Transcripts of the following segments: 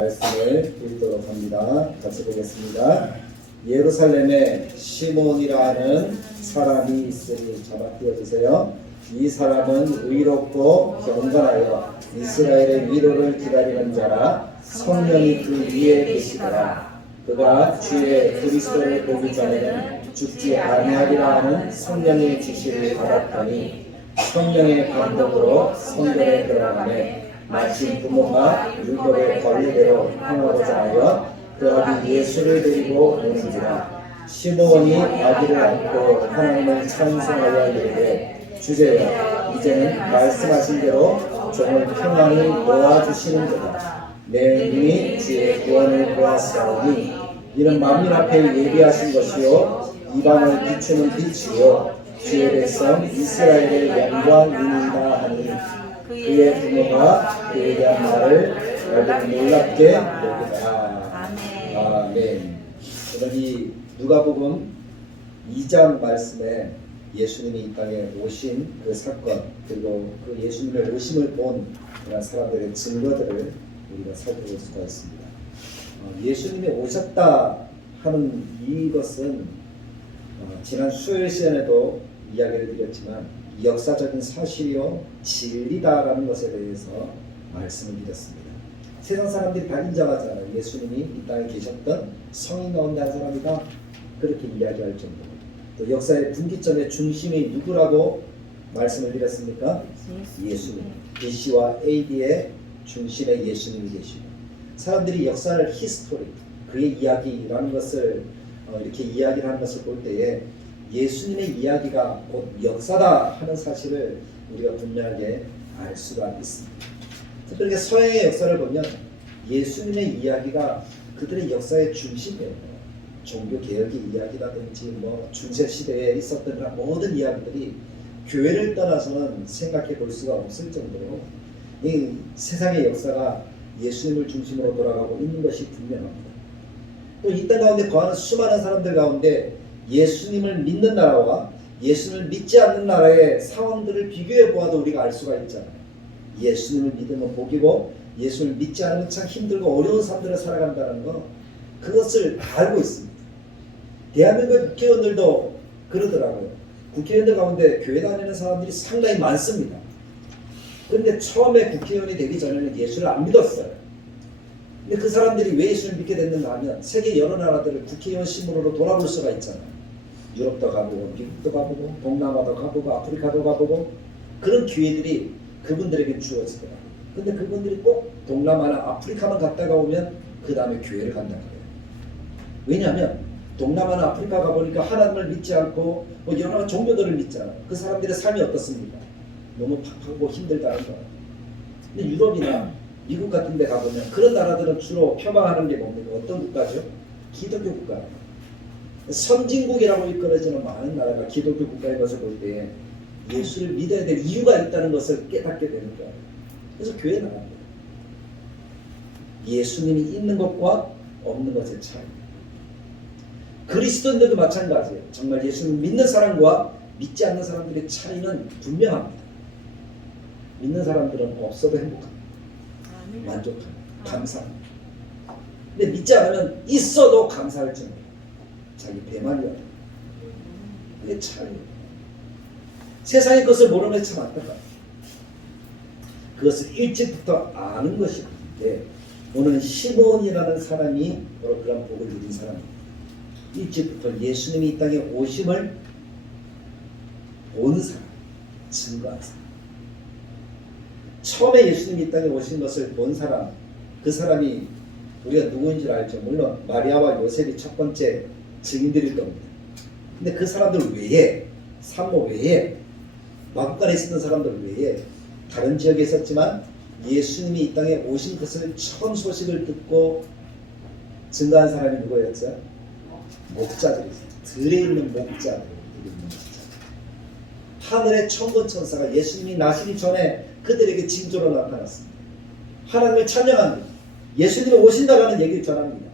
말씀을 읽도록 합니다. 같이 보겠습니다. 예루살렘에 시몬이라는 사람이 있으니 자막 띄워주세요. 이 사람은 의롭고 경건하여 이스라엘의 위로를 기다리는 자라 성령이 그 위에 계시더라. 그가 주의 그리스도를 보기 전에는 죽지 아니하리라 하는 성령의 지시를 받았더니 성령의 감동으로 성전에 들어가매 마치 부모가 율법의 관리대로 행하고자 하여 그 아비 예수를 데리고 오는지라. 시므온이 아기를 안고 하나님을 찬송하여 이르되 주제여 이제는 말씀하신 대로 종을 평안히 놓아주시는도다. 내 눈이 주의 구원을 보았사오니 이는 만민 앞에 예비하신 것이요 이방을 비추는 빛이요 주의 백성 이스라엘의 영광이니이다 하니 그의 부모가 그에 대한 말을 얼른 놀랍게 여기더라. 아멘. 오늘 이 누가복음 2장 말씀에 예수님이 이 땅에 오신 그 사건, 그리고 그 예수님의 오심을 본 그런 사람들의 증거들을 우리가 살펴볼 수가 있습니다. 예수님이 오셨다 하는 이것은 지난 수요일 시간에도 이야기를 드렸지만 역사적인 사실이요 진리다라는 것에 대해서 말씀을 드렸습니다. 세상 사람들이 다 인정하잖아요. 예수님이 이 땅에 계셨던 성인 가운데 한 사람이다, 그렇게 이야기할 정도로. 또 역사의 분기점의 중심이 누구라고 말씀을 드렸습니까? 예수님. BC와 AD의 중심에 예수님이 계시고, 사람들이 역사를 히스토리, 그의 이야기라는 것을 이렇게 이야기를 하는 것을 볼 때에 예수님의 이야기가 곧 역사다 하는 사실을 우리가 분명하게 알 수가 있습니다. 특별히 서양의 역사를 보면 예수님의 이야기가 그들의 역사의 중심이에요. 종교개혁의 이야기라든지 중세시대에 있었던 모든 이야기들이 교회를 떠나서는 생각해 볼 수가 없을 정도로 이 세상의 역사가 예수님을 중심으로 돌아가고 있는 것이 분명합니다. 또 이 땅 가운데 거하는 수많은 사람들 가운데 예수님을 믿는 나라와 예수님을 믿지 않는 나라의 상황들을 비교해 보아도 우리가 알 수가 있잖아요. 예수님을 믿으면 복이고 예수님을 믿지 않으면 참 힘들고 어려운 삶들을 살아간다는 거, 그것을 다 알고 있습니다. 대한민국 국회의원들도 그러더라고요. 국회의원들 가운데 교회 다니는 사람들이 상당히 많습니다. 그런데 처음에 국회의원이 되기 전에는 예수를 안 믿었어요. 근데 그 사람들이 왜 예수를 믿게 됐는가 하면 세계 여러 나라들을 국회의원 신분으로 돌아볼 수가 있잖아요. 유럽도 가보고 미국도 가보고 동남아도 가보고 아프리카도 가보고, 그런 기회들이 그분들에게 주어지더라고요. 근데 그분들이 꼭 동남아나 아프리카만 갔다가 오면 그 다음에 교회를 간다고 해요. 왜냐하면 동남아나 아프리카 가보니까 하나님을 믿지 않고 여러 종교들을 믿잖아요. 그 사람들의 삶이 어떻습니까? 너무 팍팍하고 힘들다는 거예요. 근데 유럽이나 미국 같은 데 가보면 그런 나라들은 주로 표방하는 게 뭡니까? 어떤 국가죠? 기독교 국가예요. 선진국이라고 일컬어지는 많은 나라가 기독교 국가인 것을 볼 때 예수를 믿어야 될 이유가 있다는 것을 깨닫게 되는 거예요. 그래서 교회 나갑니다. 예수님이 있는 것과 없는 것의 차이. 그리스도인들도 마찬가지예요. 정말 예수님 믿는 사람과 믿지 않는 사람들의 차이는 분명합니다. 믿는 사람들은 없어도 행복합니다. 만족합니다. 감사합니다. 근데 믿지 않으면 있어도 감사할 정도로 자기 배만이야. 그게 차이예요. 세상의 것을 모르는 것이 참 안타까워요. 그것을 일찍부터 아는 것이 있는데, 오늘은 시몬이라는 사람이 바로 그런 복을 누린 사람입니다. 일찍부터 예수님이 이 땅에 오심을 본 사람, 증거한 사람. 처음에 예수님이 이 땅에 오신 것을 본 사람, 그 사람이 우리가 누구인지 알죠. 물론 마리아와 요셉이 첫 번째 증인들일 겁니다. 근데 그 사람들 외에, 산모 외에, 마구간에 있었던 사람들 외에 다른 지역에 있었지만 예수님이 이 땅에 오신 것을 처음 소식을 듣고 증거한 사람이 누구였죠? 목자들이 있어요. 들에 있는 목자들. 하늘의 천군 천사가 예수님이 나시기 전에 그들에게 징조로 나타났습니다. 하나님을 찬양합니다. 예수님이 오신다라는 얘기를 전합니다.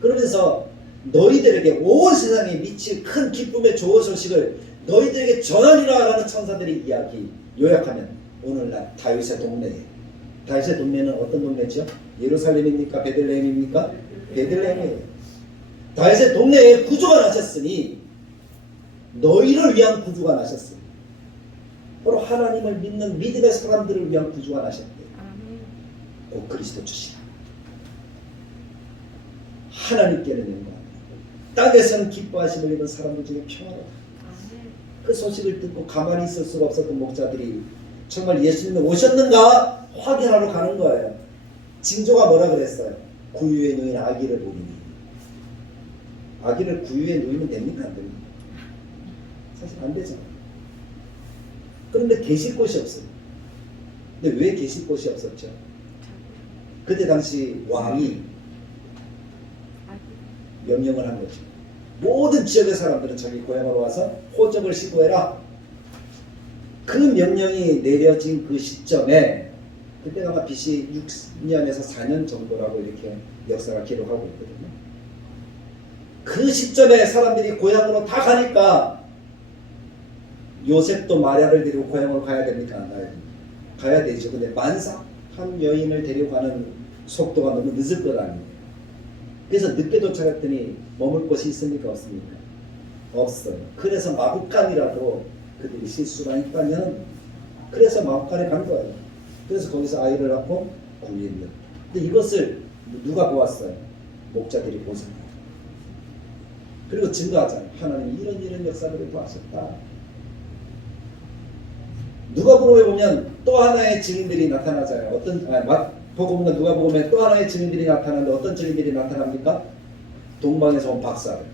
그러면서 너희들에게 온 세상에 미칠 큰 기쁨의 좋은 소식을 너희들에게 전하리라 라는 천사들의 이야기 요약하면 오늘날 다윗의 동네에 다윗의 동네는 어떤 동네죠? 예루살렘입니까? 베들레헴입니까? 베들레헴이에요. 다윗의 동네에 구주가 나셨으니 너희를 위한 구주가 나셨으니 바로 하나님을 믿는 믿음의 사람들을 위한 구주가 나셨대요. 곧 그리스도 주시라. 하나님께는 영광, 땅에서는 기뻐하심을 입은 사람들 중에 평화로다. 그 소식을 듣고 가만히 있을 수가 없었던 목자들이 정말 예수님이 오셨는가 확인하러 가는 거예요. 징조가 뭐라 그랬어요? 구유에 누인 아기를 보리니. 아기를 구유에 누이면 됩니까? 안 됩니까? 사실 안 되잖아요. 그런데 계실 곳이 없어요. 근데 왜 계실 곳이 없었죠? 그때 당시 왕이 명령을 한 거죠. 모든 지역의 사람들은 자기 고향으로 와서 호적을 시고해라. 그 명령이 내려진 그 시점에 그때가 아마 BC 6년에서 4년 정도라고 이렇게 역사가 기록하고 있거든요. 그 시점에 사람들이 고향으로 다 가니까 요셉도 마리아를 데리고 고향으로 가야 됩니까? 안 가야 됩니까? 가야 되죠. 근데 만삭한 여인을 데리고 가는 속도가 너무 늦을 것 아니에요. 그래서 늦게 도착했더니 머물 곳이 있습니까? 없습니까? 없어요. 그래서 마국간이라도 그들이 실수가 있다면 그래서 마국간에 간 거예요. 그래서 거기서 아이를 낳고 구유했다. 근데 이것을 누가 보았어요? 목자들이 보았어요. 그리고 증거하잖아요. 하나님이 이런 역사들을 도하셨다. 누가복음에 보면 또 하나의 증인들이 나타나잖아요. 마복음과 누가복음에 또 하나의 증인들이 나타나는데 어떤 증인들이 나타납니까? 동방에서 온 박사들.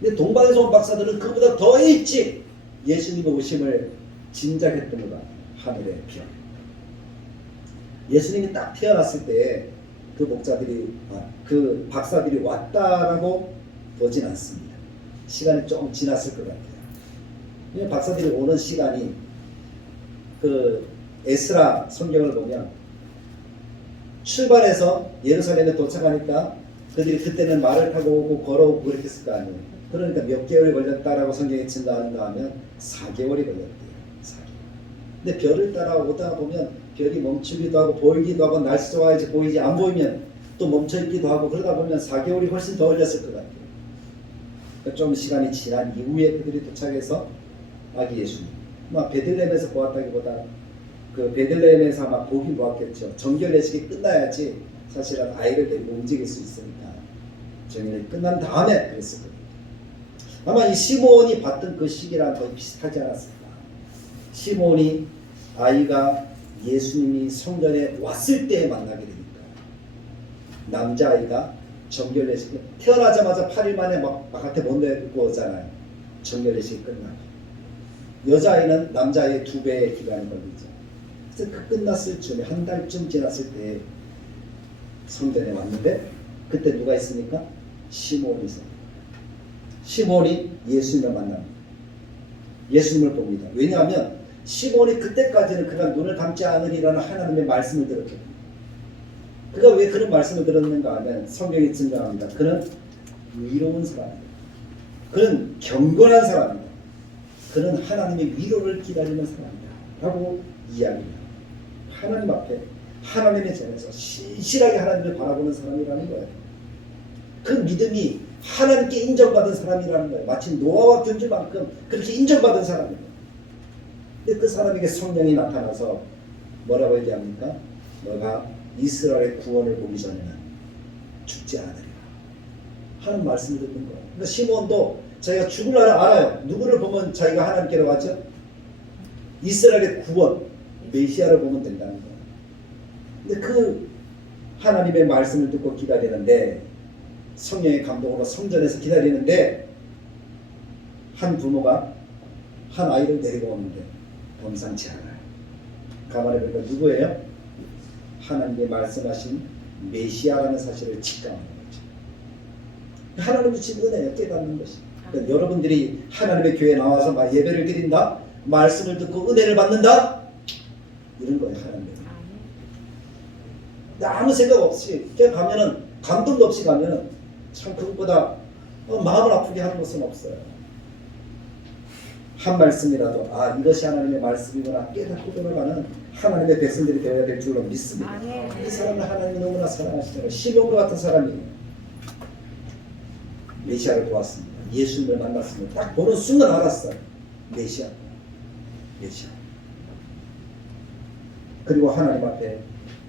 근데 동방에서 온 박사들은 그보다 더 일찍 예수님의 오심을 짐작했던 거다. 하늘의 별. 예수님이 딱 태어났을 때 그 목자들이 그 박사들이 왔다라고 보진 않습니다. 시간이 좀 지났을 것 같아요. 박사들이 오는 시간이 그 에스라 성경을 보면 출발해서 예루살렘에 도착하니까 그들이 그때는 말을 타고 오고 걸어오고 그랬을 거 아니에요. 그러니까 몇 개월이 걸렸다라고 성경에 증가한다 하면 4개월이 걸렸대요. 4개월. 근데 별을 따라오다 보면 별이 멈추기도 하고 보이기도 하고 날씨 좋아야지 보이지 안 보이면 또 멈춰있기도 하고 그러다 보면 4개월이 훨씬 더 걸렸을 것 같아요. 그러니까 좀 시간이 지난 이후에 그들이 도착해서 아기 예수님 베들레헴에서 보았다기보다 그 베들레헴에서 아마 보긴 보았겠죠. 정결 예식이 끝나야지 사실은 아이를 데리고 움직일 수 있으니까 정결이 끝난 다음에 그랬을 겁니다. 아마 이 시몬이 봤던 그 시기랑 거의 비슷하지 않았을까. 시몬이 아이가 예수님이 성전에 왔을 때 만나게 되니까 남자아이가 정결 예식이 태어나자마자 8일 만에 바깥에 못 내고 오잖아요. 정결 예식이 끝나고 여자아이는 남자아이의 2배의 기간이 걸리죠. 그래서 그 끝났을 쯤에 한 달쯤 지났을 때 성전에 왔는데 그때 누가 있습니까? 시몬이 있어요. 시몬이 예수님을 만납니다. 예수님을 봅니다. 왜냐하면 시몬이 그때까지는 그가 눈을 감지 않으리라는 하나님의 말씀을 들었거든요. 그가 왜 그런 말씀을 들었는가 하면 성경이 증거합니다. 그는 위로운 사람입니다. 그는 경건한 사람입니다. 그는 하나님의 위로를 기다리는 사람이다 라고 이야기합니다. 하나님 앞에 하나님의 전에서 신실하게 하나님을 바라보는 사람이라는 거예요. 그 믿음이 하나님께 인정받은 사람이라는 거예요. 마치 노아와 견주만큼 그렇게 인정받은 사람입니다. 근데 그 사람에게 성령이 나타나서 뭐라고 얘기합니까? 너가 이스라엘의 구원을 보기 전에는 죽지 않으리라 하는 말씀을 듣는 거예요. 그러니까 시몬도 자기가 죽을 날 알아요. 누구를 보면 자기가 하나님께로 가죠? 이스라엘의 구원, 메시아를 보면 된다는 거예요. 근데 그 하나님의 말씀을 듣고 기다리는데 성령의 감동으로 성전에서 기다리는데 한 부모가 한 아이를 데리고 오는데 범상치 않아요. 가만히 보니까 누구예요? 하나님의 말씀하신 메시아라는 사실을 직감하는 거죠. 하나님의 주신 은혜에 깨닫는 것이. 그러니까 여러분들이 하나님의 교회에 나와서 막 예배를 드린다, 말씀을 듣고 은혜를 받는다, 이런 거예요. 하나님. 아무 생각 없이 그냥 가면은 감동도 없이 가면은 참 그것보다 마음을 아프게 하는 것은 없어요. 한 말씀이라도 이것이 하나님의 말씀이구나 깨닫고 돌아가는 하나님의 백성들이 되어야 될 줄로 믿습니다. 이 사람은 하나님이 너무나 사랑하시잖아요. 시몬과 같은 사람이 메시아를 보았습니다. 예수님을 만났습니다. 딱 보는 순간 알았어요. 메시아. 그리고 하나님 앞에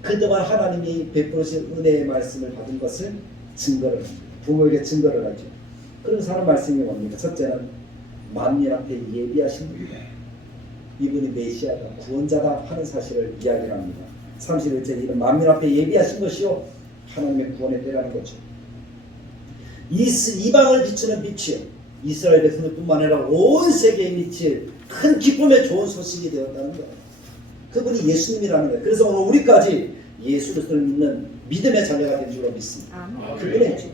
그동안 하나님이 베풀으신 은혜의 말씀을 받은 것을 증거를 합니다. 부모에게 증거를 하죠. 그런 사람 말씀이 뭡니까? 첫째는 만민 앞에 예비하신 분이다. 이분이 메시아다, 구원자다 하는 사실을 이야기를 합니다. 31절 이는 만민 앞에 예비하신 것이요 하나님의 구원의 때라는 거죠. 이방을 비추는 빛이요 이스라엘 백성뿐만 아니라 온 세계에 미칠 큰 기쁨의 좋은 소식이 되었다는 거예요. 그분이 예수님이라는 거예요. 그래서 오늘 우리까지 예수 그리스도를 믿는 믿음의 자녀가 된 줄로 믿습니다. 그분의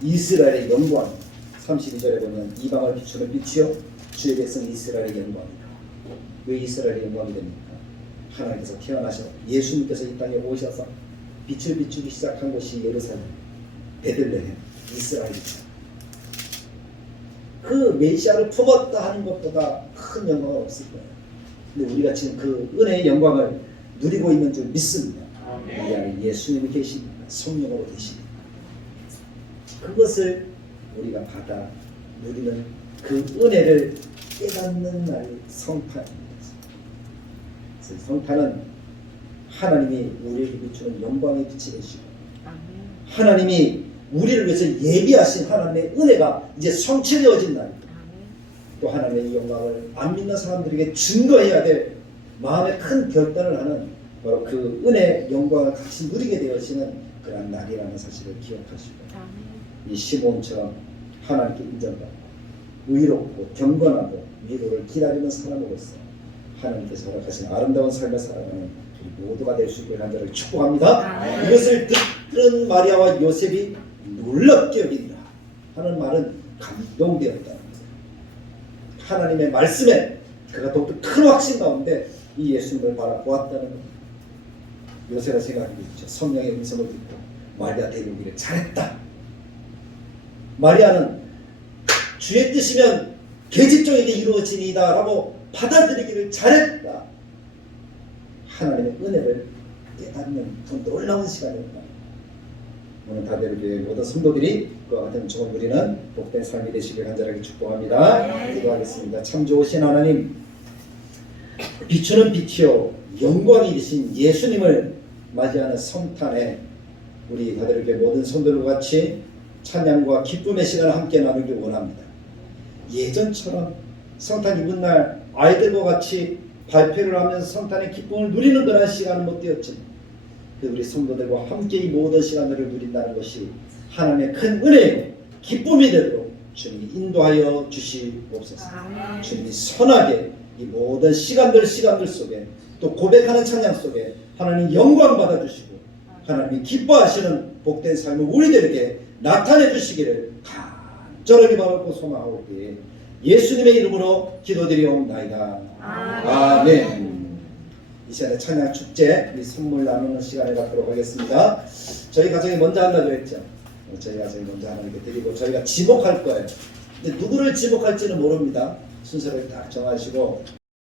이스라엘의 영광 32절에 보면 이방을 비추는 빛이요 주의 백성 이스라엘의 영광이다. 왜 이스라엘의 영광이 됩니까? 하나님께서 태어나셔 예수님께서 이 땅에 오셔서 빛을 비추기 시작한 곳이 예루살렘, 베들레헴, 이스라엘이다. 그 메시아를 품었다 하는 것보다 큰 영광은 없을 거예요. 근데 우리가 지금 그 은혜의 영광을 누리고 있는 줄 믿습니다. 우리 안에 예수님이 계십니다. 성령으로 계십니다. 그것을 우리가 받아 누리는 그 은혜를 깨닫는 날이 성탄입니다. 그래서 성탄은 하나님이 우리에게 비추는 영광의 빛이 되시고 하나님이 우리를 위해서 예비하신 하나님의 은혜가 이제 성취되어진 날입니다. 또 하나님의 이 영광을 안 믿는 사람들에게 증거해야 될 마음의 큰 결단을 하는 바로 그 은혜의 영광을 같이 누리게 되어지는 그런 날이라는 사실을 기억하시고 이 시몬처럼 하나님께 인정받고 의롭고 경건하고 위로를 기다리는 사람으로서 하나님께서 허락하신 아름다운 삶을 살아가는 우리 모두가 될 수 있기를 간절히 축복합니다. 이것을 듣는 마리아와 요셉이 놀랍게 여긴다 하는 말은 감동되었다는 거예요. 하나님의 말씀에 그가 더욱더 큰 확신 가운데 이 예수님을 바라보았다는 겁니다. 요셉의 생각이겠죠. 성령의 음성을 듣고 마리아 데려오기를 잘했다. 마리아는 주의 뜻이면 계집종에게 이루어지니이다 라고 받아들이기를 잘했다. 하나님의 은혜를 깨닫는 그 놀라운 시간이었다. 오늘 다대로교회 모든 성도들이 그와 같은 종을 누리는 복된 삶이 되시길 간절하게 축복합니다. 기도하겠습니다. 참 좋으신 하나님, 비추는 빛이요 영광이 되신 예수님을 맞이하는 성탄에 우리 다대로교회 모든 성도들과 같이 찬양과 기쁨의 시간을 함께 나누길 원합니다. 예전처럼 성탄 이브 날 아이들과 같이 발표를 하면서 성탄의 기쁨을 누리는 그런 시간은 못 되었지만 우리 성도들과 함께 이 모든 시간들을 누린다는 것이 하나님의 큰 은혜이고 기쁨이 되도록 주님이 인도하여 주시옵소서. 주님이 선하게 이 모든 시간들 속에 또 고백하는 찬양 속에 하나님 영광 받아주시고 하나님이 기뻐하시는 복된 삶을 우리들에게 나타내 주시기를 간절하게 바라고 소망하오니 예수님의 이름으로 기도드리옵나이다. 아멘. 이 시간에 찬양 축제 이 선물 나누는 시간을 갖도록 하겠습니다. 저희 가정이 먼저 한다고 했죠. 저희 가정이 먼저 하나님께 드리고 저희가 지목할 거예요. 근데 누구를 지목할지는 모릅니다. 순서를 딱 정하시고